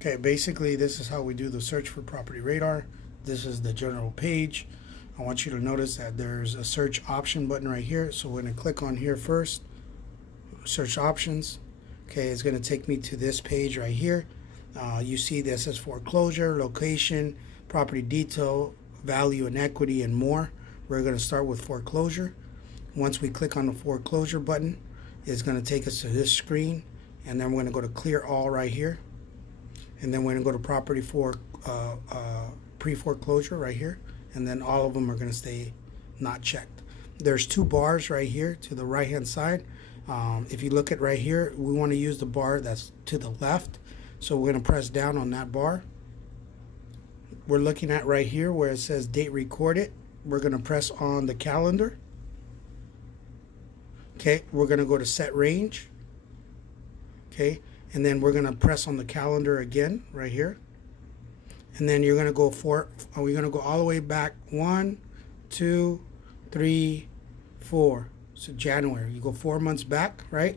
Okay, basically this is how we do the search for property radar. This is the general page. I want you to notice that there's a search option button right here. So we're going to click on here first, search options. Okay, it's going to take me to this page right here. You see this as foreclosure, location, property detail, value and equity, and more. We're going to start with foreclosure. Once we click on the foreclosure button, it's going to take us to this screen, and then we're going to go to clear all right here. And then we're going to go to property for pre-foreclosure right here, and then all of them are going to stay not checked. There's two bars right here to the right hand side. If you look at right here, we want to use the bar that's to the left, so we're going to press down on that bar. We're looking at right here where it says date recorded. We're going to press on the calendar. Okay, we're going to go to set range. Okay, and then we're going to press on the calendar again right here, and then you're going to go we're going to go all the way back 1, 2, 3, 4. So January, you go 4 months back, right?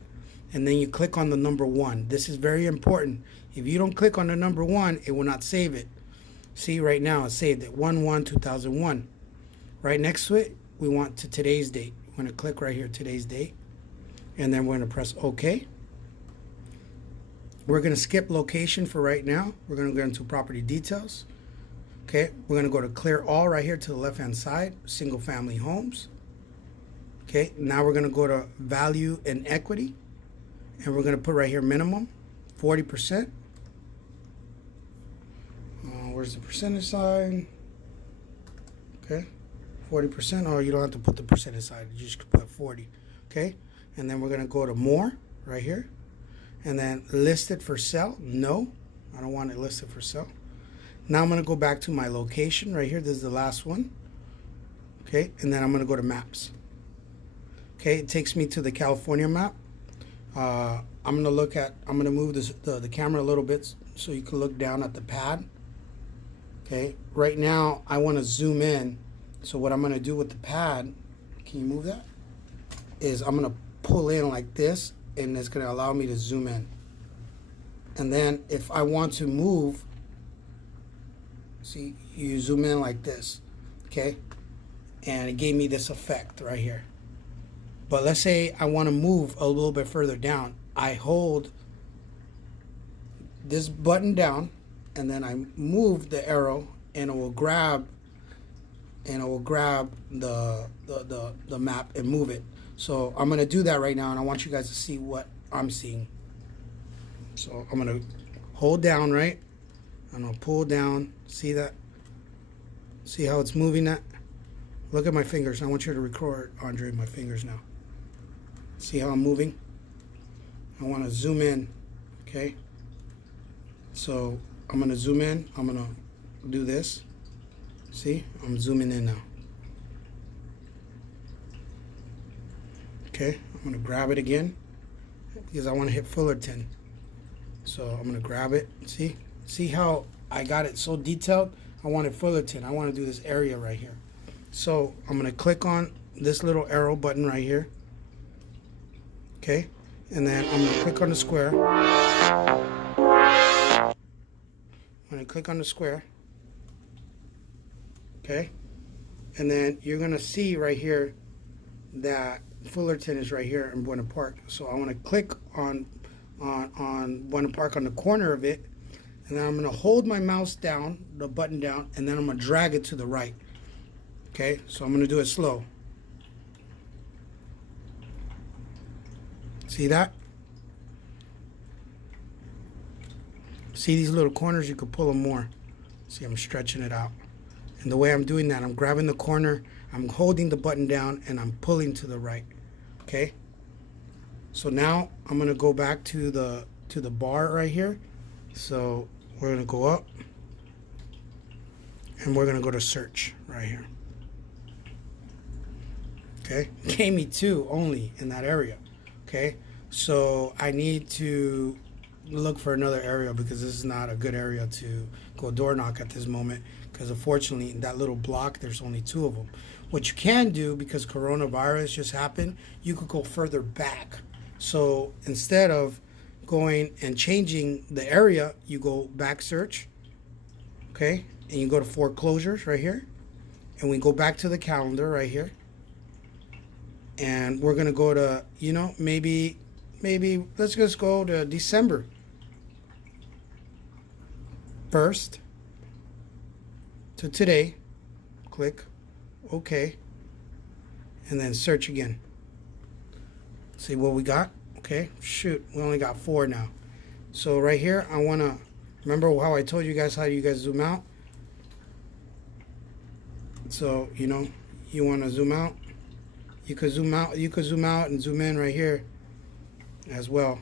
And then you click on the number 1. This is very important. If you don't click on the number 1, it will not save it. See, right now it's saved at 1/1/2001. Right next to it, we want to today's date. We're going to click right here, today's date, and then we're going to press OK. We're going to skip location for right now. We're going to go into property details. Okay, we're going to go to clear all right here to the left hand side, single family homes. Okay, now we're going to go to value and equity, and we're going to put right here minimum 40%. Where's the percentage sign? Okay, 40%. Or you don't have to put the percentage sign, you just put 40. Okay, and then we're going to go to more right here. And then listed for sale. No, I don't want it listed for sale. Now I'm going to go back to my location right here. This is the last one. Okay, and then I'm going to go to maps. Okay, it takes me to the California map. I'm going to move the camera a little bit so you can look down at the pad. Okay, right now I want to zoom in. So what I'm going to do with the pad, can you move that? Is I'm going to pull in like this, and it's going to allow me to zoom in. And then if I want to move, see, you zoom in like this, okay? And it gave me this effect right here. But let's say I want to move a little bit further down. I hold this button down, and then I move the arrow, and it will grab the map and move it. So I'm going to do that right now, and I want you guys to see what I'm seeing. So I'm going to hold down, right? I'm going to pull down. See that? See how it's moving that? Look at my fingers. I want you to record, Andre, my fingers now. See how I'm moving? I want to zoom in, okay? So I'm going to zoom in. I'm going to do this. See? I'm zooming in now. Okay, I'm going to grab it again because I want to hit Fullerton. So I'm going to grab it. See how I got it so detailed? I wanted Fullerton. I want to do this area right here. So I'm going to click on this little arrow button right here. Okay, and then I'm going to click on the square. I'm going to click on the square. Okay, and then you're going to see right here that Fullerton is right here in Buena Park. So I want to click on Buena Park on the corner of it, and then I'm going to hold my mouse down, the button down, and then I'm going to drag it to the right. Okay, so I'm going to do it slow. See that? See these little corners? You could pull them more. See, I'm stretching it out. And the way I'm doing that, I'm grabbing the corner, I'm holding the button down, and I'm pulling to the right. Okay? So now I'm going to go back to the bar right here. So we're going to go up, and we're going to go to search right here. Okay? Gave me 2 only in that area. Okay? So I need to look for another area because this is not a good area to go door knock at this moment, because unfortunately in that little block there's only 2 of them. What you can do, because coronavirus just happened, you could go further back. So instead of going and changing the area, you go back search, okay, and you go to foreclosures right here, and we go back to the calendar right here, and we're gonna go to, you know, maybe let's just go to December 1st to today. Click OK, and then search again. See what we got. Okay, shoot, we only got 4 now. So right here, I want to remember how I told you guys how you guys zoom out. So, you know, you want to zoom out. You could zoom out, and zoom in right here as well.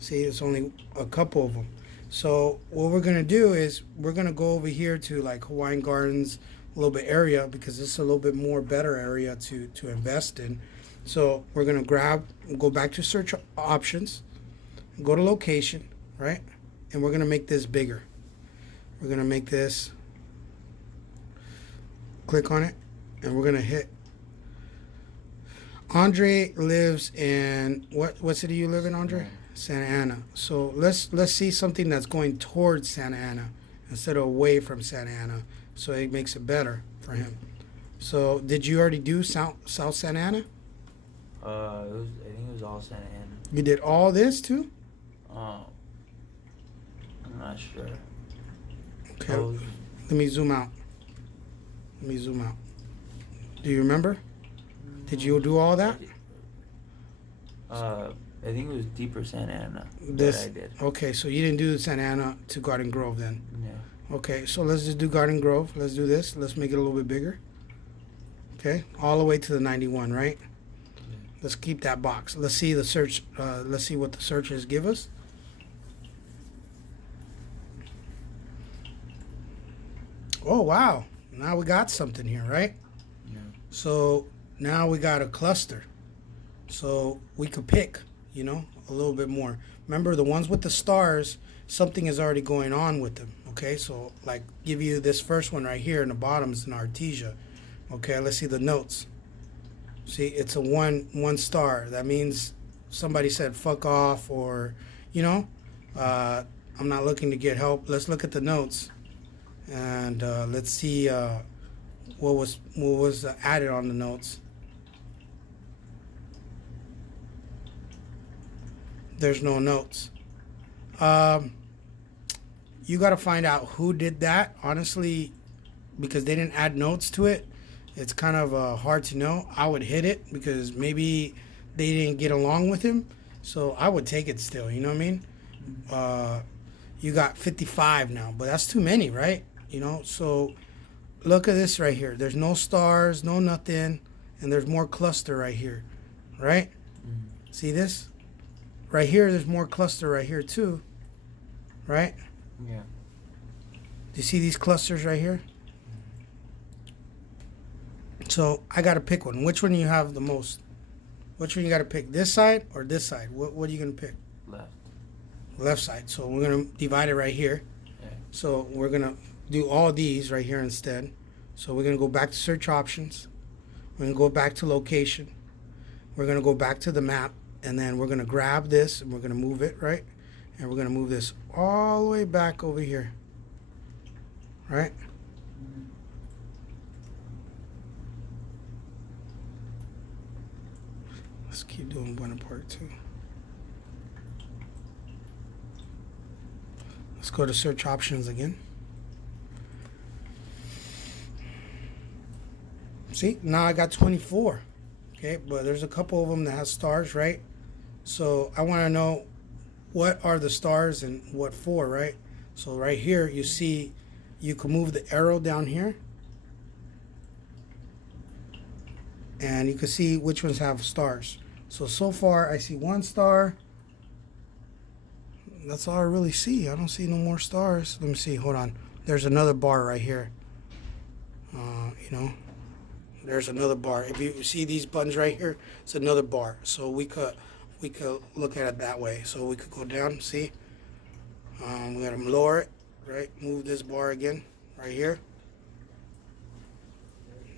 See, it's only a couple of them. So what we're going to do is we're going to go over here to like Hawaiian Gardens, a little bit area, because this is a little bit more better area to invest in. So we're going to go back to search options, go to location, right? And we're going to make this bigger. We're going to make this, click on it, and we're going to hit. Andre lives in, what city you live in, Andre? Santa Ana. So let's see something that's going towards Santa Ana instead of away from Santa Ana, so it makes it better for him. So did you already do South Santa Ana? I think it was all Santa Ana. You did all this too? I'm not sure. Okay. Let me zoom out. Do you remember? Did you do all that? I think it was deeper Santa Ana. This, I did. okay, so you didn't do Santa Ana to Garden Grove then? Yeah. Okay, so let's just do Garden Grove. Let's do this. Let's make it a little bit bigger. Okay, all the way to the 91, right? Let's keep that box. Let's see the search. Let's see what the searches give us. Oh, wow. Now we got something here, right? Yeah. So now we got a cluster. So we could pick, you know, a little bit more. Remember, the ones with the stars, something is already going on with them. Okay, so like give you this first one right here in the bottom is an Artesia. Okay, let's see the notes. See, it's a one star. That means somebody said fuck off, or, you know, I'm not looking to get help. Let's look at the notes, and let's see what was added on the notes. There's no notes. You got to find out who did that, honestly, because they didn't add notes to it. It's kind of hard to know. I would hit it because maybe they didn't get along with him. So I would take it still, you know what I mean? You got 55 now, but that's too many, right? You know, so look at this right here. There's no stars, no nothing, and there's more cluster right here, right? Mm-hmm. See this? Right here, there's more cluster right here too, right? Yeah. Do you see these clusters right here? So I got to pick one. Which one do you have the most? Which one you got to pick? This side or this side? What are you going to pick? Left. Left side. So we're going to divide it right here. Yeah. So we're going to do all these right here instead. So we're going to go back to search options. We're going to go back to location. We're going to go back to the map. And then we're going to grab this and we're going to move it, right? And we're going to move this all the way back over here. Right? Let's keep doing Buena Park too. Let's go to search options again. See, now I got 24. Okay, but there's a couple of them that have stars, right? So I want to know what are the stars and what for, right? So right here, you see, you can move the arrow down here. And you can see which ones have stars. So far, I see 1 star. That's all I really see. I don't see no more stars. Let me see. Hold on. There's another bar right here. You know, there's another bar. If you see these buttons right here, it's another bar. So we could look at it that way. So we could go down. See, we gotta lower it. Right. Move this bar again. Right here.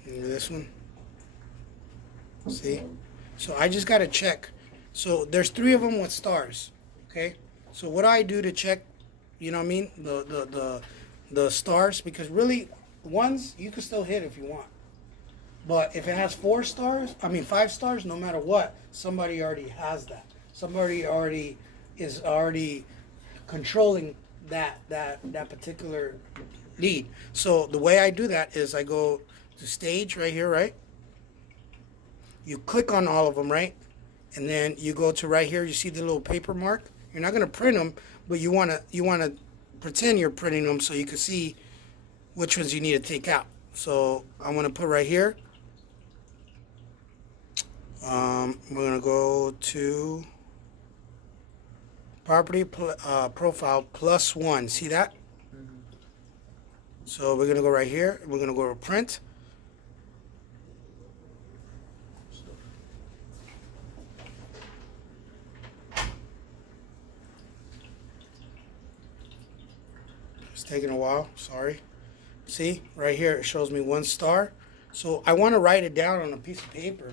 Move this one. See. So I just gotta check. So there's 3 of them with stars. Okay, so what I do to check, you know what I mean, the stars, because really ones you can still hit if you want, but if it has 5 stars, no matter what, somebody already has that. Somebody already is already controlling that particular lead. So the way I do that is I go to stage right here, right? You click on all of them, right? And then you go to right here. You see the little paper mark. You're not gonna print them, but you wanna pretend you're printing them so you can see which ones you need to take out. So I'm gonna put right here. We're gonna go to property profile +1. See that? So we're gonna go right here. We're gonna go to print. It's taking a while. Sorry. See right here, it shows me 1 star. So I want to write it down on a piece of paper.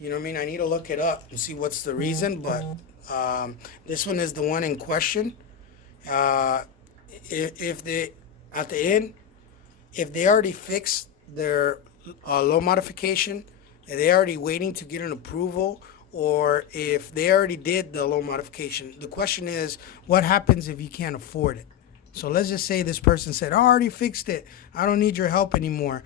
You know what I mean? I need to look it up and see what's the reason. But this one is the one in question. If they at the end, if they already fixed their loan modification, and they already waiting to get an approval, or if they already did the loan modification, the question is, what happens if you can't afford it? So let's just say this person said, I already fixed it. I don't need your help anymore.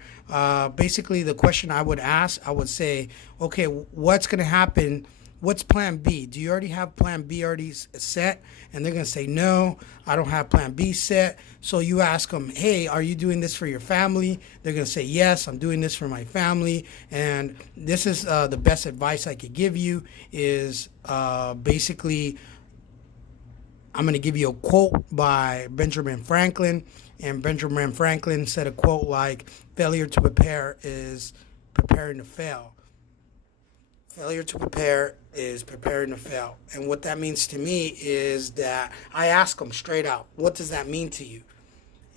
Basically, the question I would ask, I would say, okay, what's going to happen? What's plan B? Do you already have plan B already set? And they're going to say, no, I don't have plan B set. So you ask them, hey, are you doing this for your family? They're going to say, yes, I'm doing this for my family. And this is the best advice I could give you is basically, I'm going to give you a quote by Benjamin Franklin. And Benjamin Franklin said a quote like, failure to prepare is preparing to fail. Failure to prepare is preparing to fail. And what that means to me is that I ask them straight out, what does that mean to you?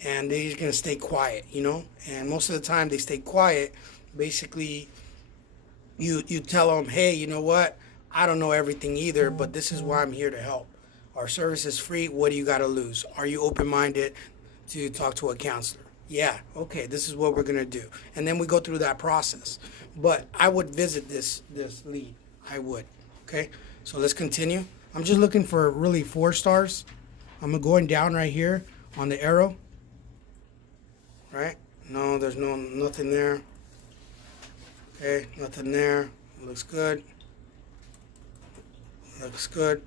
And they're going to stay quiet, you know? And most of the time they stay quiet. Basically, you tell them, hey, you know what? I don't know everything either, but this is why I'm here to help. Our service is free. What do you got to lose? Are you open-minded to talk to a counselor? Yeah, okay, this is what we're going to do. And then we go through that process. But I would visit this lead. I would. Okay, so let's continue. I'm just looking for really 4 stars. I'm going down right here on the arrow. Right? No, there's nothing there. Okay, nothing there. Looks good. Looks good.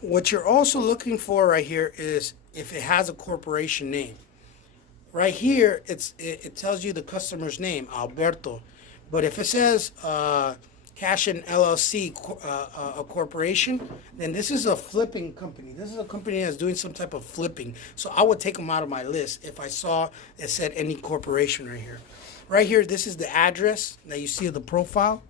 What you're also looking for right here is if it has a corporation name. Right here, it tells you the customer's name, Alberto. But if it says Cashin LLC, a corporation, then this is a flipping company. This is a company that's doing some type of flipping. So I would take them out of my list if I saw it said any corporation right here. Right here, this is the address that you see of the profile.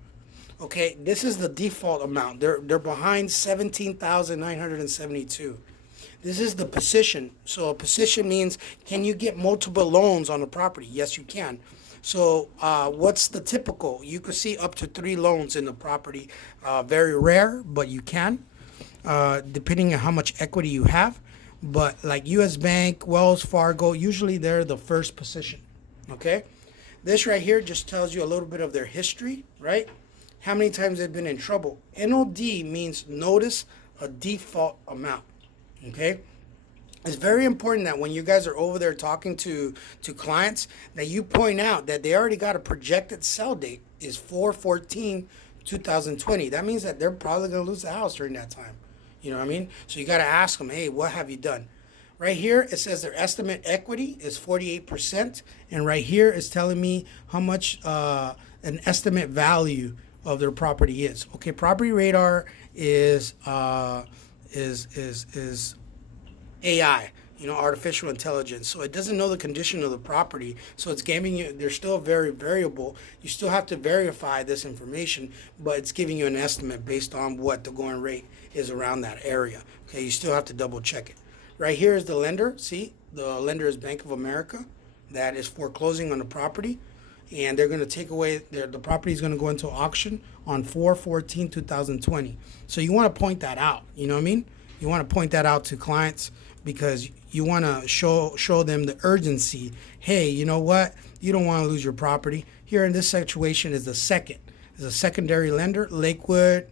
Okay, this is the default amount. They're behind 17,972. This is the position. So a position means, can you get multiple loans on the property? Yes, you can. So what's the typical? You could see up to 3 loans in the property. Very rare, but you can, depending on how much equity you have. But like U.S. Bank, Wells Fargo, usually they're the first position. Okay, this right here just tells you a little bit of their history, right? How many times they've been in trouble. NOD means notice a default amount. Okay, it's very important that when you guys are over there talking to clients, that you point out that they already got a projected sell date is 4/14/2020. That means that they're probably going to lose the house during that time. You know what I mean? So you got to ask them, hey, what have you done? Right here, it says their estimate equity is 48%. And right here, it's telling me how much an estimate value of their property is. Okay, Property Radar is AI, you know, artificial intelligence. So it doesn't know the condition of the property. So it's giving you, they're still very variable. You still have to verify this information, but it's giving you an estimate based on what the going rate is around that area. Okay, you still have to double check it. Right here is the lender. See, the lender is Bank of America that is foreclosing on the property. and they're going to take away the property is going to go into auction on 4/14/2020. So you want to point that out. You know what I mean? You want to point that out to clients because you want to show them the urgency. Hey, you know what? You don't want to lose your property. Here in this situation is the second. Is a secondary lender, Lakewood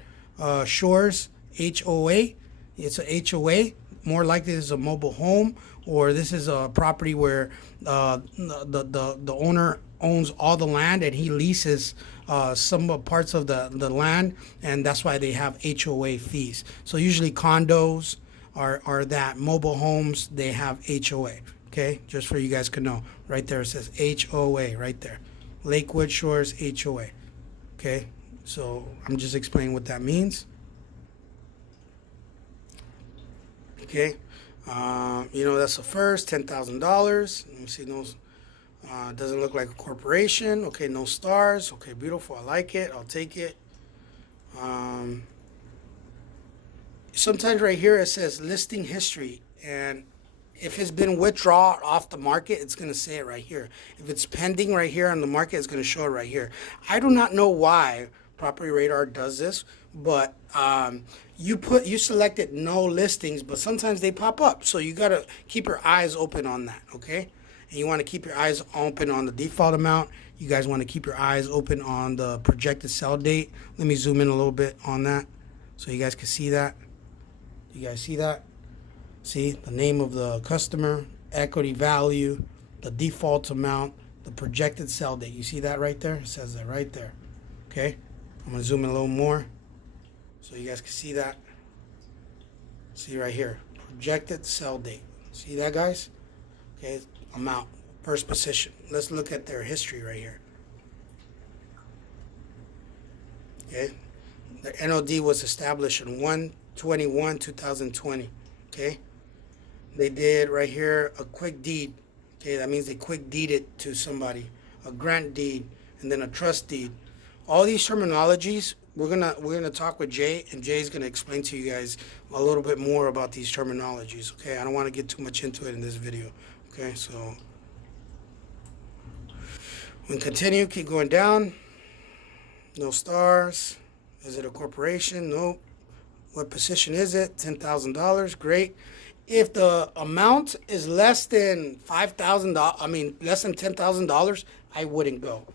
Shores HOA. It's a HOA. More likely, this is a mobile home, or this is a property where the owner owns all the land and he leases some parts of the land, and that's why they have HOA fees. So usually condos are that. Mobile homes, they have HOA. Okay, just for you guys to know. Right there it says HOA right there. Lakewood Shores HOA. Okay, so I'm just explaining what that means. Okay, that's the first $10,000. Let me see those. Doesn't look like a corporation. Okay, no stars. Okay, beautiful. I like it. I'll take it. Sometimes right here it says listing history, and if it's been withdrawn off the market, it's going to say it right here. If it's pending right here on the market, it's going to show it right here. I do not know why Property Radar does this, but you selected no listings, but sometimes they pop up. So you got to keep your eyes open on that, okay? And you want to keep your eyes open on the default amount. You guys want to keep your eyes open on the projected sell date. Let me zoom in a little bit on that so you guys can see that. You guys see that? See the name of the customer, equity value, the default amount, the projected sell date. You see that right there? It says that right there. Okay, I'm gonna zoom in a little more so you guys can see that. See right here, projected sell date. See that, guys? Okay, amount, first position. Let's look at their history right here. Okay, the NOD was established in 1/21/2020. Okay. They did right here a quick deed. Okay, that means they quick deeded to somebody, a grant deed, and then a trust deed. All these terminologies, we're gonna talk with Jay, and Jay's gonna explain to you guys a little bit more about these terminologies. Okay, I don't want to get too much into it in this video. Okay, so we continue, keep going down. No stars. Is it a corporation? Nope. What position is it? $10,000. Great. If the amount is less than $5,000, less than $10,000, I wouldn't go,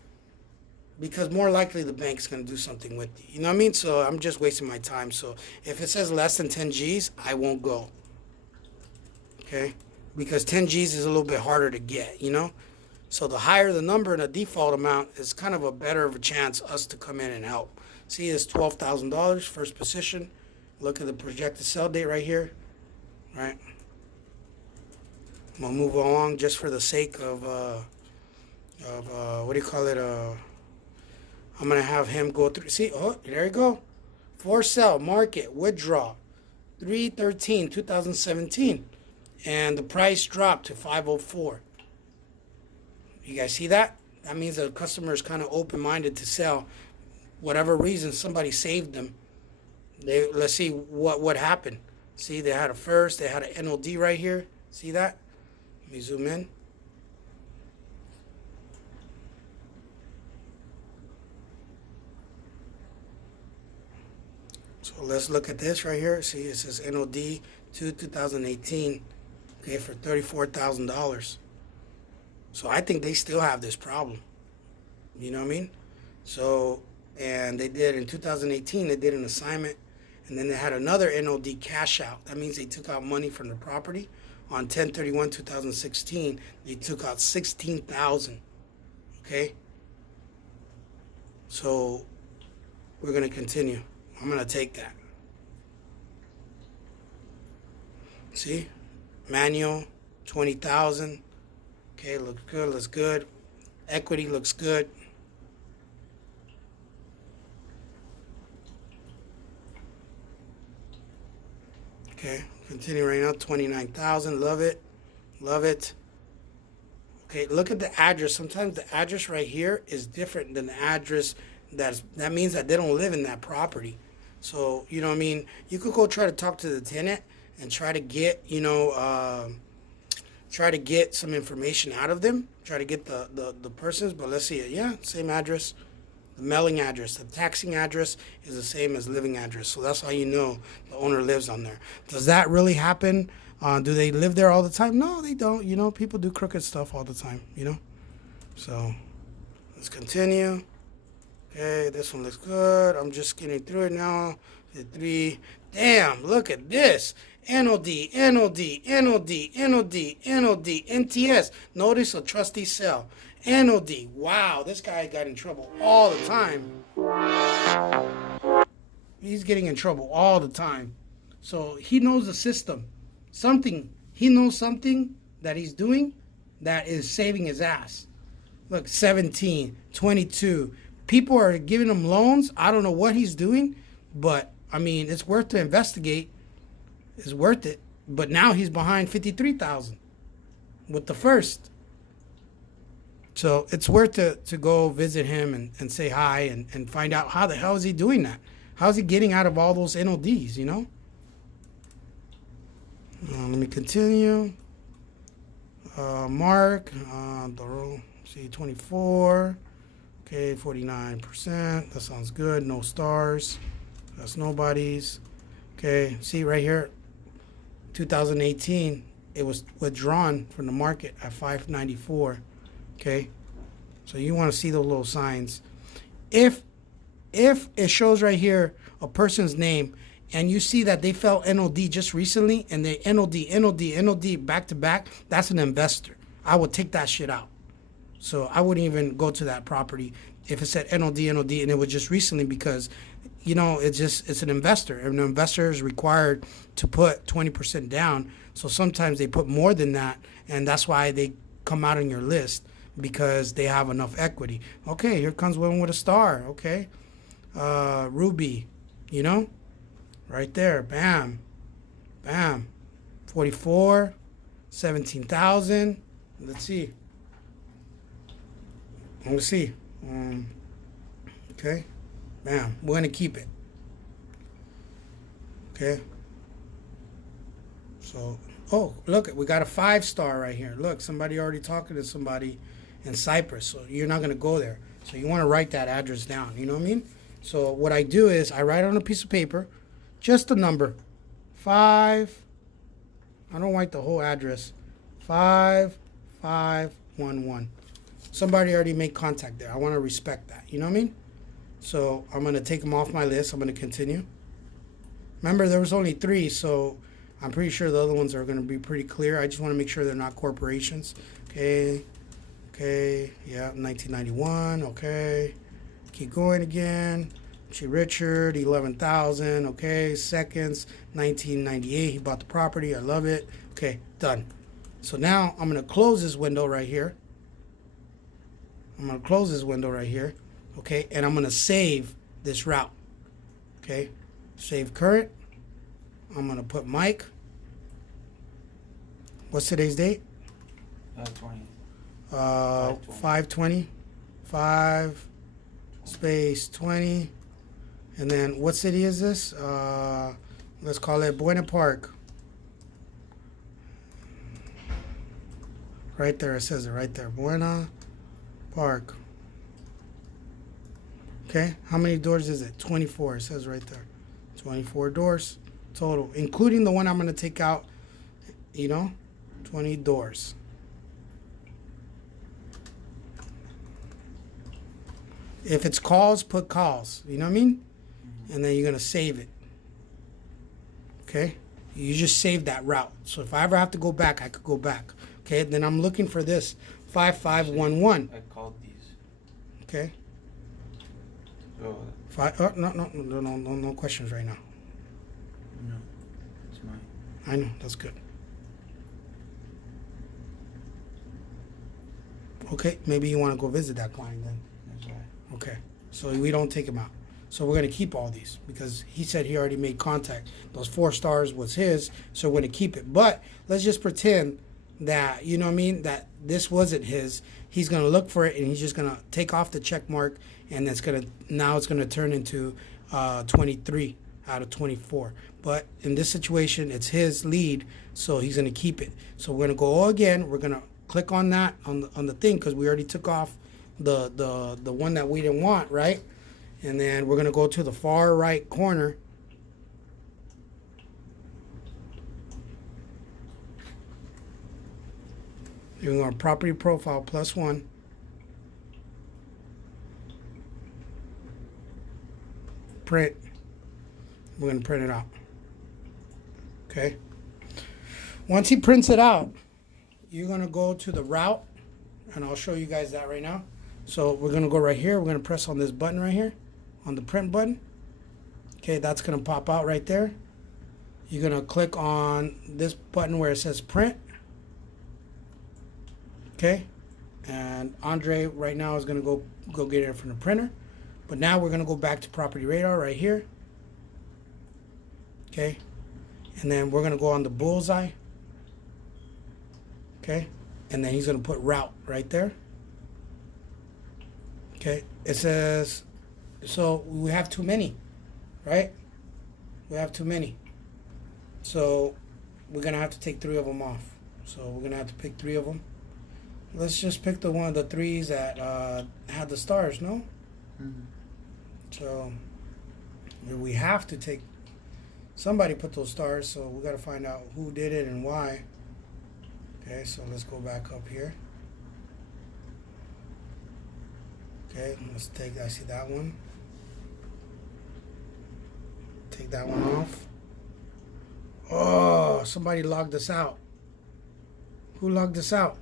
because more likely the bank's gonna do something with you. You know what I mean? So I'm just wasting my time. So if it says less than 10 G's, I won't go. Okay, because 10 G's is a little bit harder to get. So the higher the number and the default amount is kind of a better of a chance us to come in and help. See, it's $12,000 first position. Look at the projected sell date right here. Right. I'm gonna move along just for the sake of what do you call it? I'm gonna have him go through. See, oh, there you go. For sale, market, withdraw, 3/13/2017, and the price dropped to 504. You guys see that? That means the customer is kind of open-minded to sell. Whatever reason, somebody saved them. Let's see what happened. See, they had a first, they had an NOD right here. See that? Let me zoom in. So let's look at this right here. See, it says NOD 2018, okay, for $34,000. So I think they still have this problem. You know what I mean? So, and they did in 2018, they did an assignment. And then they had another NOD cash out. That means they took out money from the property. On 10/31/2016, they took out $16,000. Okay? So we're going to continue. I'm going to take that. See? Manual, 20,000. Okay, looks good, looks good. Equity looks good. Okay, continue right now, 29,000, love it, love it. Okay, look at the address. Sometimes the address right here is different than the address that means that they don't live in that property. So, you know what I mean? You could go try to talk to the tenant and try to get, try to get some information out of them, try to get the persons, but let's see it. Yeah, same address. The mailing address, the taxing address is the same as living address. So that's how you know the owner lives on there. Does that really happen? Do they live there all the time? No, they don't. You know, people do crooked stuff all the time, you know? So let's continue. Okay, this one looks good. I'm just getting through it now. The 3. Damn, look at this. NOD, NOD, NOD, NOD, NOD, NTS. Notice a trustee sale. NOD. Wow, this guy got in trouble all the time. He's getting in trouble all the time. So he knows the system. He knows something that he's doing that is saving his ass. Look, 17, 22. People are giving him loans. I don't know what he's doing, but I mean, it's worth to investigate. It's worth it. But now he's behind 53,000 with the first. So it's worth to go visit him and say hi and find out how the hell is he doing that? How's he getting out of all those NODs, you know? Let me continue. Mark, see 24. Okay, 49%. That sounds good. No stars. That's nobody's. Okay, see right here, 2018, it was withdrawn from the market at 594. Okay, so you want to see those little signs. If it shows right here a person's name and you see that they fell NOD just recently and they NOD back to back, that's an investor. I would take that shit out. So I wouldn't even go to that property if it said NOD and it was just recently, because you know it's an investor, and an investor is required to put 20% down. So sometimes they put more than that, and that's why they come out on your list, because they have enough equity. Okay, here comes one with a star. Okay, Ruby, you know, right there, bam, bam, 44, 17,000. Let's see. Let's see. Okay, bam. We're gonna keep it. Okay. So, oh, look, we got a 5-star right here. Look, somebody already talking to somebody in Cyprus, so you're not gonna go there. So you want to write that address down. You know what I mean? So what I do is I write on a piece of paper, just a number, 5. I don't write the whole address. 5511. Somebody already made contact there. I want to respect that. You know what I mean? So I'm going to take them off my list. I'm going to continue. Remember, there was only 3, so I'm pretty sure the other ones are going to be pretty clear. I just want to make sure they're not corporations. Okay. Okay. Yeah, 1991. Okay. Keep going again. G. Richard, 11,000. Okay. Seconds, 1998. He bought the property. I love it. Okay. Done. So now I'm going to close this window right here. Okay, and I'm going to save this route. Okay, save current. I'm going to put Mike. What's today's date? 520. 520. 5 space 20. And then what city is this? Let's call it Buena Park. Right there, it says it right there. Buena Park. Okay, how many doors is it? 24. It says right there. 24 doors total, including the one I'm going to take out, you know, 20 doors. If it's calls, put calls. You know what I mean? And then you're going to save it. Okay? You just save that route. So if I ever have to go back, I could go back. Okay? Then I'm looking for this 5511. I called these. Okay? Oh, No questions right now. no. It's mine. I know, that's good. Okay, maybe you want to go visit that client then. That's right. Okay, so we don't take him out. So we're going to keep all these because he said he already made contact. Those 4 stars was his, so we're going to keep it. But let's just pretend that, you know what I mean, that this wasn't his. He's going to look for it and he's just going to take off the check mark, and it's going to turn into 23 out of 24. But in this situation, it's his lead, so he's gonna keep it. So we're gonna go again. We're gonna click on that on the thing because we already took off the one that we didn't want, right? And then we're gonna go to the far right corner. Doing our property profile +1. Print. We're going to print it out. Okay. Once he prints it out, you're going to go to the route, and I'll show you guys that right now. So we're going to go right here. We're going to press on this button right here, on the print button. Okay, that's going to pop out right there. You're going to click on this button where it says print. Okay, and Andre right now is going to go get it from the printer. But now we're going to go back to Property Radar right here. Okay, and then we're going to go on the bullseye. Okay, and then he's going to put route right there. Okay, it says, so we have too many, right? We have too many. So we're going to have to take 3 of them off. So we're going to have to pick 3 of them. Let's just pick the one of the 3s that had the stars, no? Mm-hmm. So we have to take, somebody put those stars, so we got to find out who did it and why. Okay, so let's go back up here. Okay, let's take, I see that one. Take that one off. Oh, somebody logged us out. Who logged us out?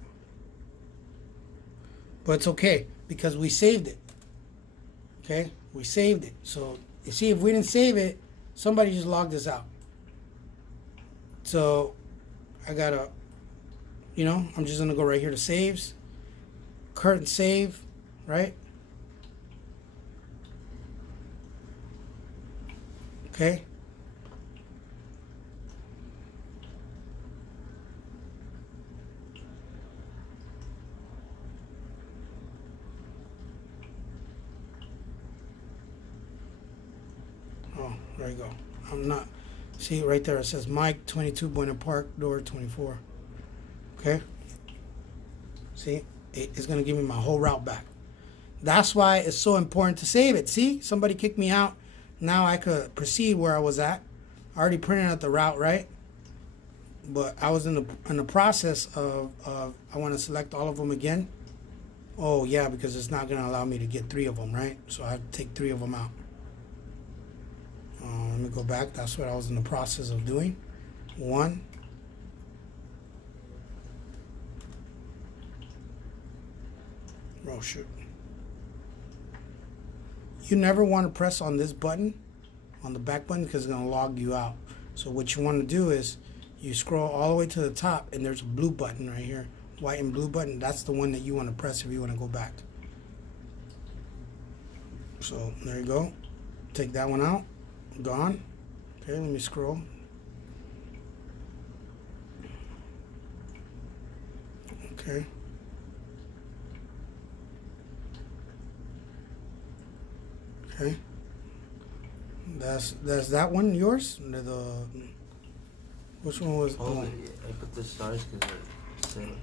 But it's okay because we saved it. Okay, we saved it. So you see, if we didn't save it, somebody just logged us out. So I gotta, I'm just gonna go right here to saves, current save, right? Okay. Oh, there you go. I'm not. See right there. It says Mike 22 Buena Park door 24. Okay. See, it's gonna give me my whole route back. That's why it's so important to save it. See, somebody kicked me out. Now I could proceed where I was at. I already printed out the route, right? But I was in the process of I want to select all of them again. Oh yeah, because it's not gonna allow me to get 3 of them, right? So I have to take 3 of them out. Let me go back. That's what I was in the process of doing. 1. Oh shoot. You never want to press on this button, on the back button, because it's going to log you out. So what you want to do is you scroll all the way to the top, and there's a blue button right here, white and blue button. That's the one that you want to press if you want to go back. So there you go. Take that one out. Gone. Okay, let me scroll. Okay. Okay. That's that one yours? Which one was? Oh, I put the stars because it's 7.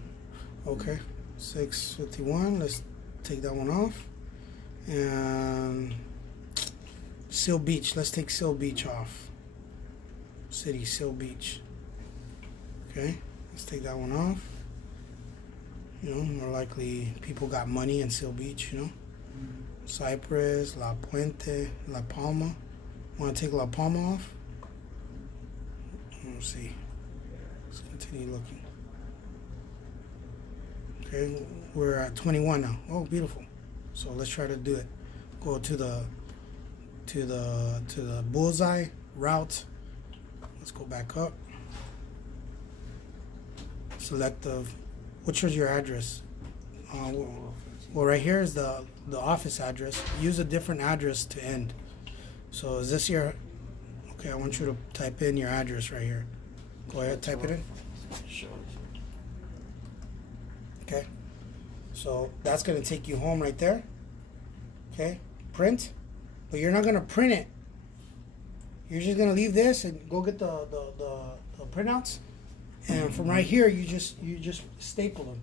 Okay. 651. Let's take that one off. And Seal Beach. Let's take Seal Beach off. City Seal Beach. Okay. Let's take that one off. More likely people got money in Seal Beach. Cypress, La Puente, La Palma. Want to take La Palma off? Let's see. Let's continue looking. Okay, we're at 21 now. Oh, beautiful. So let's try to do it. Go to the bullseye route. Let's go back up. Select which is your address? Well, right here is the office address. Use a different address to end. So is this your? Okay, I want you to type in your address right here. Go ahead, type it in. Okay. So that's gonna take you home right there. Okay. Print, but you're not gonna print it. You're just gonna leave this and go get the printouts, And from right here, you just staple them.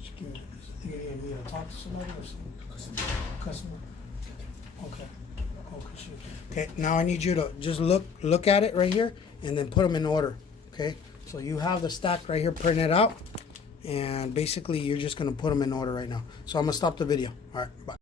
Just give me- You need to talk to somebody or something? Customer. Okay. Okay. Sure. Okay. Now I need you to just look at it right here, and then put them in order. Okay. So you have the stack right here printed out, and basically you're just gonna put them in order right now. So I'm gonna stop the video. All right. Bye.